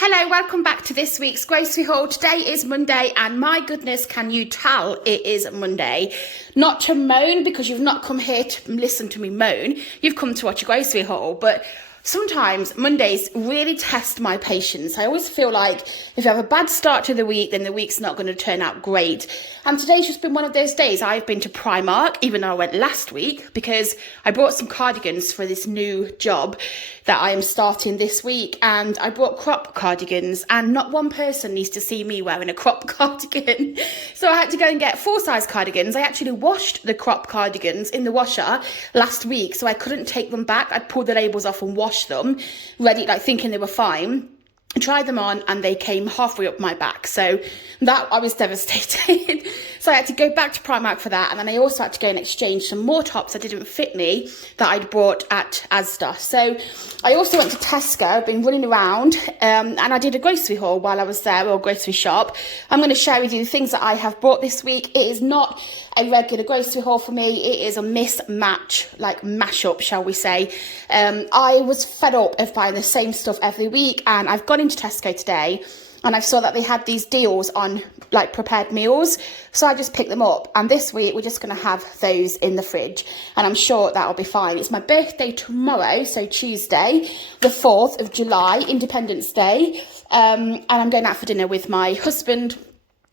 Hello, welcome back to this week's grocery haul. Today is Monday and my goodness, can you tell it is Monday? Not to moan because you've not come here to listen to me moan, you've come to watch a grocery haul, but sometimes Mondays really test my patience. I always feel like if you have a bad start to the week, then the week's not going to turn out great. And today's just been one of those days. I've been to Primark, even though I went last week, because I bought some cardigans for this new job that I am starting this week. And I bought crop cardigans, and not one person needs to see me wearing a crop cardigan. So I had to go and get full-size cardigans. I actually washed the crop cardigans in the washer last week, so I couldn't take them back. I'd pulled the labels off and washed them, ready, like thinking they were fine. I tried them on and they came halfway up my back, so that I was devastated. So I had to go back to Primark for that, and then I also had to go and exchange some more tops that didn't fit me that I'd bought at Asda. So I also went to Tesco. I've been running around and I did a grocery haul while I was there, or grocery shop. I'm going to share with you the things that I have bought this week. It is not a regular grocery haul for me. It is a mismatch, like mashup, shall we say. I was fed up of buying the same stuff every week, and I've gone into Tesco today and I saw that they had these deals on like prepared meals, so I just picked them up, and this week we're just going to have those in the fridge, and I'm sure that'll be fine. It's my birthday tomorrow, so Tuesday the 4th of July, Independence Day, and I'm going out for dinner with my husband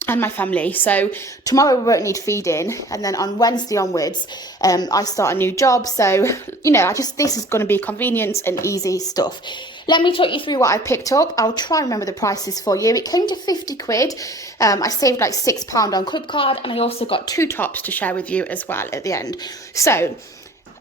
and my family. So tomorrow we won't need feeding, and then on Wednesday onwards I start a new job, so you know, this is going to be convenient and easy stuff. Let me talk you through what I picked up. I'll try and remember the prices for you. It came to 50 quid. I saved like £6 on Club Card, and I also got 2 tops to share with you as well at the end. So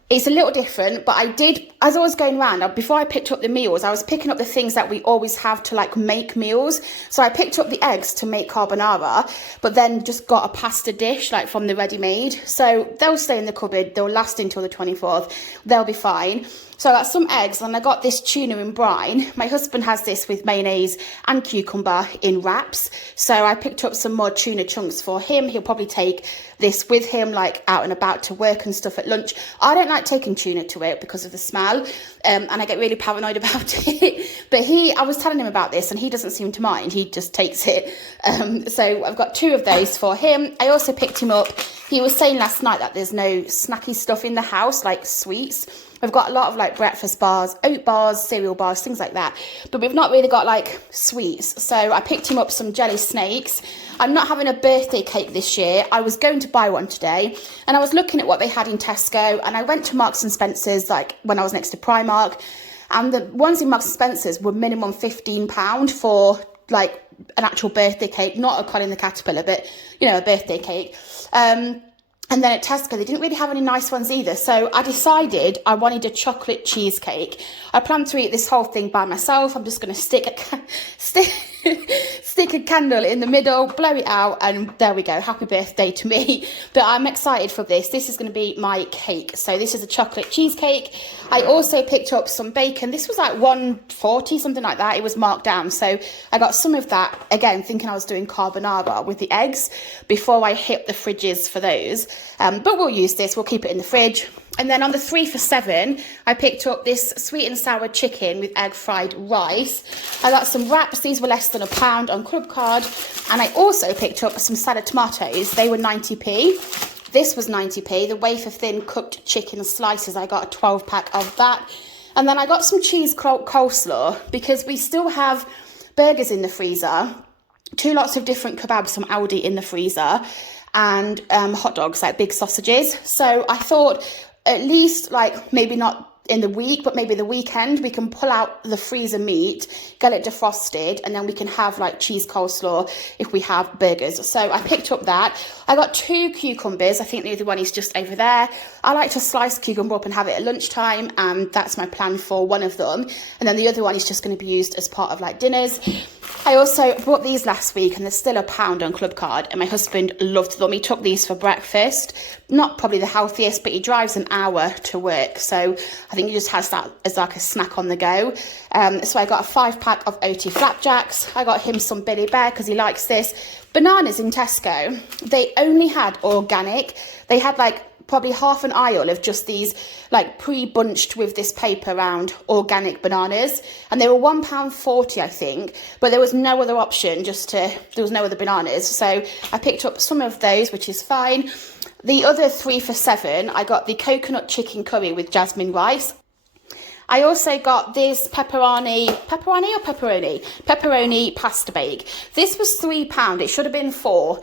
it's a little different, but I did, as I was going around, before I picked up the meals, I was picking up the things that we always have to like make meals. So I picked up the eggs to make carbonara, but then just got a pasta dish like from the ready-made. So they'll stay in the cupboard, they'll last until the 24th, they'll be fine. So I got some eggs, and I got this tuna in brine. My husband has this with mayonnaise and cucumber in wraps. So I picked up some more tuna chunks for him. He'll probably take this with him, like out and about to work and stuff at lunch. I don't like taking tuna to work because of the smell, and I get really paranoid about it. But I was telling him about this, and he doesn't seem to mind. He just takes it. So I've got 2 of those for him. I also picked him up. He was saying last night that there's no snacky stuff in the house, like sweets. We've got a lot of like breakfast bars, oat bars, cereal bars, things like that. But we've not really got like sweets. So I picked him up some jelly snakes. I'm not having a birthday cake this year. I was going to buy one today, and I was looking at what they had in Tesco, and I went to Marks and Spencer's like when I was next to Primark, and the ones in Marks and Spencer's were minimum £15 for like an actual birthday cake, not a Colin the Caterpillar, but you know, a birthday cake. And then at Tesco, they didn't really have any nice ones either. So I decided I wanted a chocolate cheesecake. I plan to eat this whole thing by myself. I'm just going to stick a candle in the middle, blow it out, and there we go. Happy birthday to me. But I'm excited for this. This is going to be my cake. So this is a chocolate cheesecake. I also picked up some bacon. This was like $1.40, something like that. It was marked down. So I got some of that, again, thinking I was doing carbonara with the eggs before I hit the fridges for those. But we'll use this. We'll keep it in the fridge. And then on the 3 for £7, I picked up this sweet and sour chicken with egg fried rice. I got some wraps. These were less than £1 on Club Card. And I also picked up some salad tomatoes. They were 90p. This was 90p. The wafer thin cooked chicken slices, I got a 12-pack of that. And then I got some cheese coleslaw because we still have burgers in the freezer, 2 lots of different kebabs from Aldi in the freezer, and hot dogs, like big sausages. So I thought, at least like maybe not in the week, but maybe the weekend, we can pull out the freezer meat, get it defrosted, and then we can have like cheese coleslaw if we have burgers. So I picked up that. I got 2 cucumbers. I think the other one is just over there. I like to slice cucumber up and have it at lunchtime, and that's my plan for one of them. And then the other one is just going to be used as part of like dinners. I also bought these last week, and they're still £1 on Club Card, and my husband loved them. He took these for breakfast. Not probably the healthiest, but he drives an hour to work, so I think he just has that as like a snack on the go. So I got a 5-pack of OT flapjacks. I got him some Billy Bear because he likes this. Bananas in Tesco, they only had organic. They had like probably half an aisle of just these like pre-bunched with this paper around organic bananas, and they were £1.40 I think, but there was no other option, there was no other bananas, so I picked up some of those, which is fine. The other 3 for £7, I got the coconut chicken curry with jasmine rice. I also got this pepperoni pasta bake. This was £3. It should have been £4.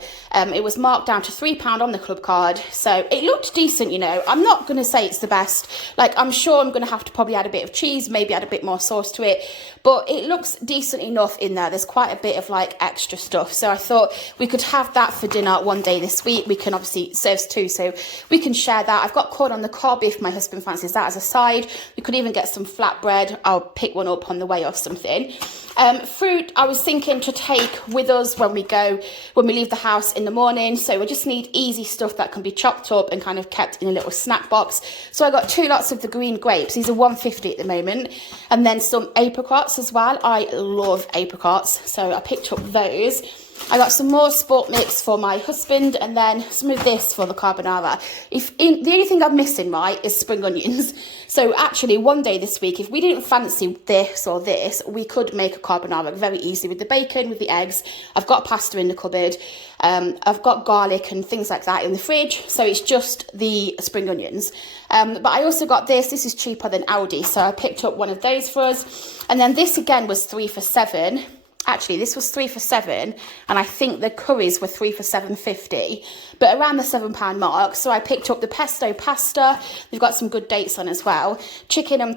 It was marked down to £3 on the club card. So it looked decent, you know. I'm not going to say it's the best. Like, I'm sure I'm going to have to probably add a bit of cheese, maybe add a bit more sauce to it. But it looks decent enough in there. There's quite a bit of like extra stuff. So I thought we could have that for dinner one day this week. We can obviously serve two, so we can share that. I've got corn on the cob if my husband fancies that as a side. We could even get some flatbread. I'll pick one up on the way or something. Fruit, I was thinking to take with us when we leave the house in the morning. So we just need easy stuff that can be chopped up and kind of kept in a little snack box. So I got 2 lots of the green grapes. These are £1.50 at the moment. And then some apricots as well. I love apricots, so I picked up those. I got some more sport mix for my husband, and then some of this for the carbonara. The only thing I'm missing, right, is spring onions. So actually, one day this week, if we didn't fancy this or this, we could make a carbonara very easy with the bacon, with the eggs. I've got pasta in the cupboard. I've got garlic and things like that in the fridge. So it's just the spring onions. But I also got this. This is cheaper than Aldi, so I picked up one of those for us. And then this again was 3 for £7. Actually, this was 3 for £7, and I think the curries were 3 for £7.50, but around the £7 mark. So I picked up the pesto pasta. We've got some good dates on as well. Chicken and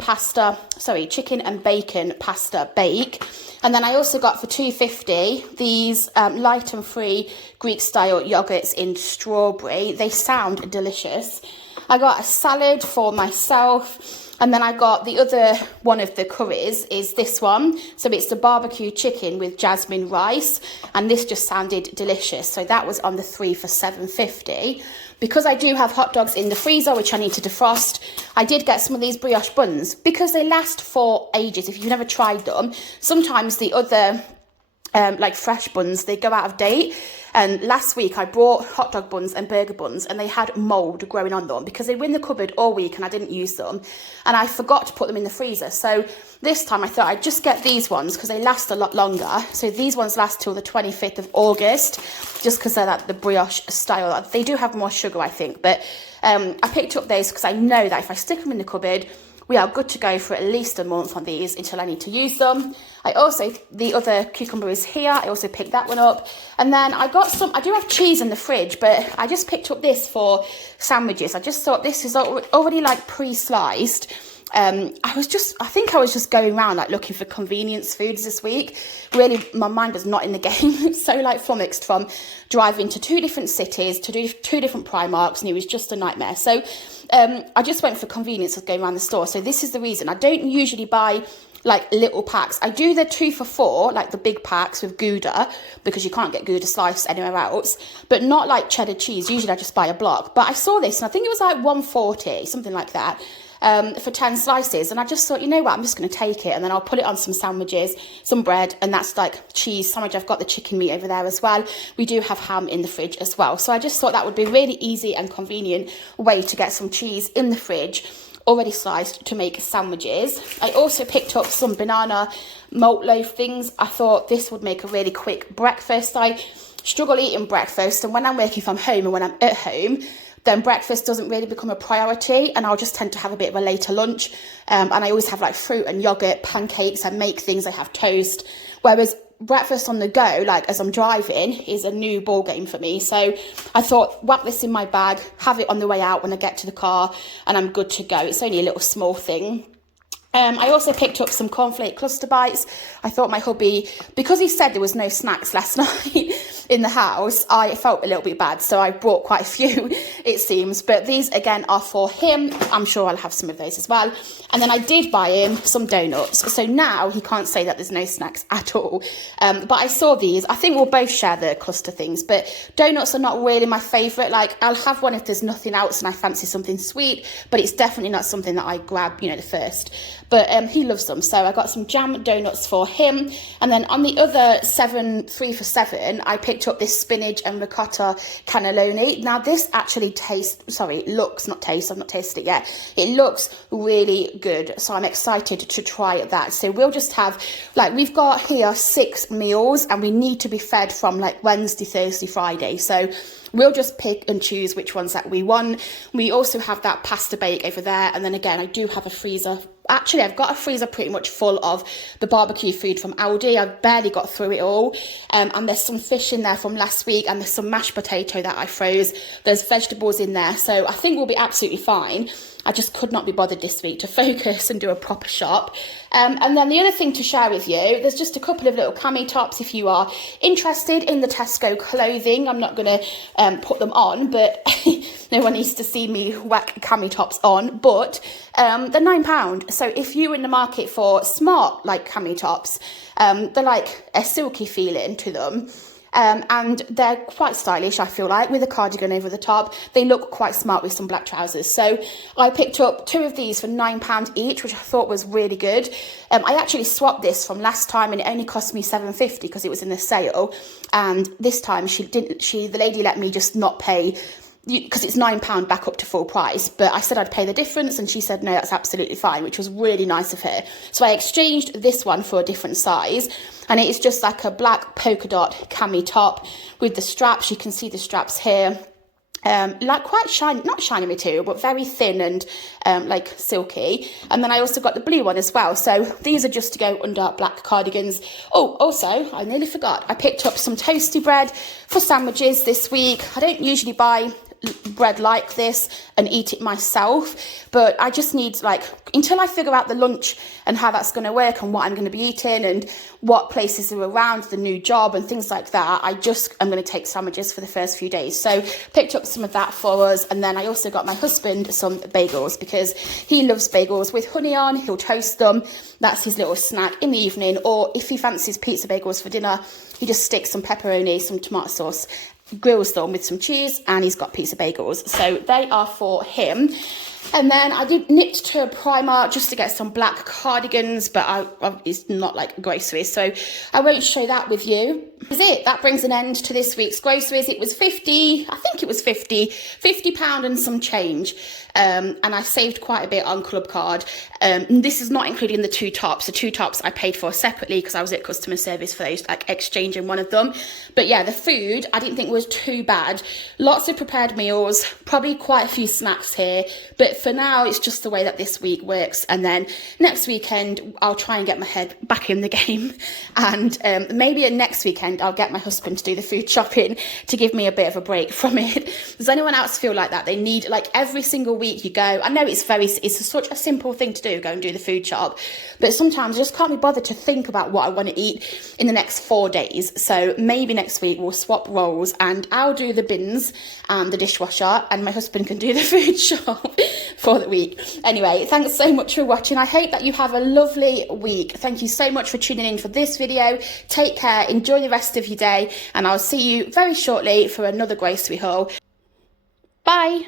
bacon pasta bake. And then I also got for £2.50 these light and free Greek style yogurts in strawberry. They sound delicious. I got a salad for myself. And then I got the other one of the curries is this one. So it's the barbecue chicken with jasmine rice. And this just sounded delicious. So that was on the 3 for £7.50. Because I do have hot dogs in the freezer, which I need to defrost, I did get some of these brioche buns. Because they last for ages. If you've never tried them, sometimes the other like fresh buns, they go out of date. And last week I brought hot dog buns and burger buns, and they had mould growing on them because they were in the cupboard all week and I didn't use them, and I forgot to put them in the freezer. So this time I thought I'd just get these ones because they last a lot longer. So these ones last till the 25th of August, just because they're the brioche style. They do have more sugar, I think, but I picked up those because I know that if I stick them in the cupboard, we are good to go for at least a month on these until I need to use them. The other cucumber is here. I also picked that one up. And then I do have cheese in the fridge, but I just picked up this for sandwiches. I just thought this is already like pre-sliced. I think I was just going around like looking for convenience foods this week. Really, my mind was not in the game. So like flummoxed from driving to 2 different cities, to do 2 different Primarks, and it was just a nightmare. So I just went for convenience of going around the store. So this is the reason. I don't usually buy like little packs. I do the 2 for £4, like the big packs with Gouda, because you can't get Gouda sliced anywhere else, but not like cheddar cheese. Usually I just buy a block. But I saw this and I think it was like £1.40, something like that. For 10 slices, and I just thought, you know what, I'm just going to take it, and then I'll put it on some sandwiches, some bread, and that's like cheese sandwich. I've got the chicken meat over there as well. We do have ham in the fridge as well, so I just thought that would be a really easy and convenient way to get some cheese in the fridge already sliced to make sandwiches. I also picked up some banana malt loaf things. I thought this would make a really quick breakfast. I struggle eating breakfast, and when I'm working from home and when I'm at home, then breakfast doesn't really become a priority, and I'll just tend to have a bit of a later lunch. And I always have like fruit and yogurt, pancakes, I make things, I have toast. Whereas breakfast on the go, like as I'm driving, is a new ball game for me. So I thought, whack this in my bag, have it on the way out when I get to the car, and I'm good to go. It's only a little small thing. I also picked up some cornflake cluster bites. I thought my hubby, because he said there was no snacks last night in the house, I felt a little bit bad. So I brought quite a few, it seems. But these, again, are for him. I'm sure I'll have some of those as well. And then I did buy him some donuts. So now he can't say that there's no snacks at all. But I saw these. I think we'll both share the cluster things. But donuts are not really my favourite. Like, I'll have one if there's nothing else and I fancy something sweet. But it's definitely not something that I grab, the first. But he loves them, so I got some jam donuts for him. And then on the other 3 for £7, I picked picked up this spinach and ricotta cannelloni. Now this actually looks, not taste, I've not tasted it yet. It looks really good. So I'm excited to try that. So we'll just have, like, we've got here 6 meals and we need to be fed from like Wednesday, Thursday, Friday. So we'll just pick and choose which ones that we want. We also have that pasta bake over there. And then again, I do have a freezer. Actually, I've got a freezer pretty much full of the barbecue food from Aldi. I've barely got through it all. And there's some fish in there from last week, and there's some mashed potato that I froze. There's vegetables in there. So I think we'll be absolutely fine. I just could not be bothered this week to focus and do a proper shop. And then the other thing to share with you, there's just a couple of little cami tops if you are interested in the Tesco clothing. I'm not going to put them on, but no one needs to see me whack cami tops on. But they're £9. So if you're in the market for smart, like, cami tops, they're like a silky feeling to them. And they're quite stylish, I feel like, with a cardigan over the top. They look quite smart with some black trousers. So I picked up 2 of these for £9 each, which I thought was really good. I actually swapped this from last time and it only cost me £7.50 because it was in the sale. And this time the lady let me just not pay, because it's £9 back up to full price, but I said I'd pay the difference and she said no, that's absolutely fine, which was really nice of her. So I exchanged this one for a different size, and it is just like a black polka dot cami top with the straps. You can see the straps here. Like quite shiny, not shiny material, but very thin and like silky. And then I also got the blue one as well. So these are just to go under black cardigans. Oh, also, I nearly forgot, I picked up some toasty bread for sandwiches this week. I don't usually buy bread like this and eat it myself, but I just need, like, until I figure out the lunch and how that's going to work and what I'm going to be eating and what places are around the new job and things like that, I'm going to take sandwiches for the first few days. So picked up some of that for us, and then I also got my husband some bagels because he loves bagels with honey on. He'll toast them. That's his little snack in the evening, or if he fancies pizza bagels for dinner, he just sticks some pepperoni, some tomato sauce, grills them with some cheese, and he's got pizza bagels. So they are for him. And then I did nipped to Primark just to get some black cardigans, but it's not like groceries, so I won't show that with you. That's it. That brings an end to this week's groceries. It was £50 and some change. And I saved quite a bit on Clubcard. This is not including the 2 tops. The 2 tops I paid for separately because I was at customer service for those, like exchanging one of them. But yeah, the food I didn't think was too bad. Lots of prepared meals, probably quite a few snacks here. But for now, it's just the way that this week works. And then next weekend, I'll try and get my head back in the game. And maybe next weekend, I'll get my husband to do the food shopping to give me a bit of a break from it. Does anyone else feel like that? They need, like, every single week you go, I know it's such a simple thing to do, go and do the food shop, but sometimes I just can't be bothered to think about what I want to eat in the next 4 days. So maybe next week we'll swap roles and I'll do the bins and the dishwasher and my husband can do the food shop for the week. Anyway, thanks so much for watching. I hope that you have a lovely week. Thank you so much for tuning in for this video. Take care, enjoy the rest of your day, and I'll see you very shortly for another grocery haul. Bye.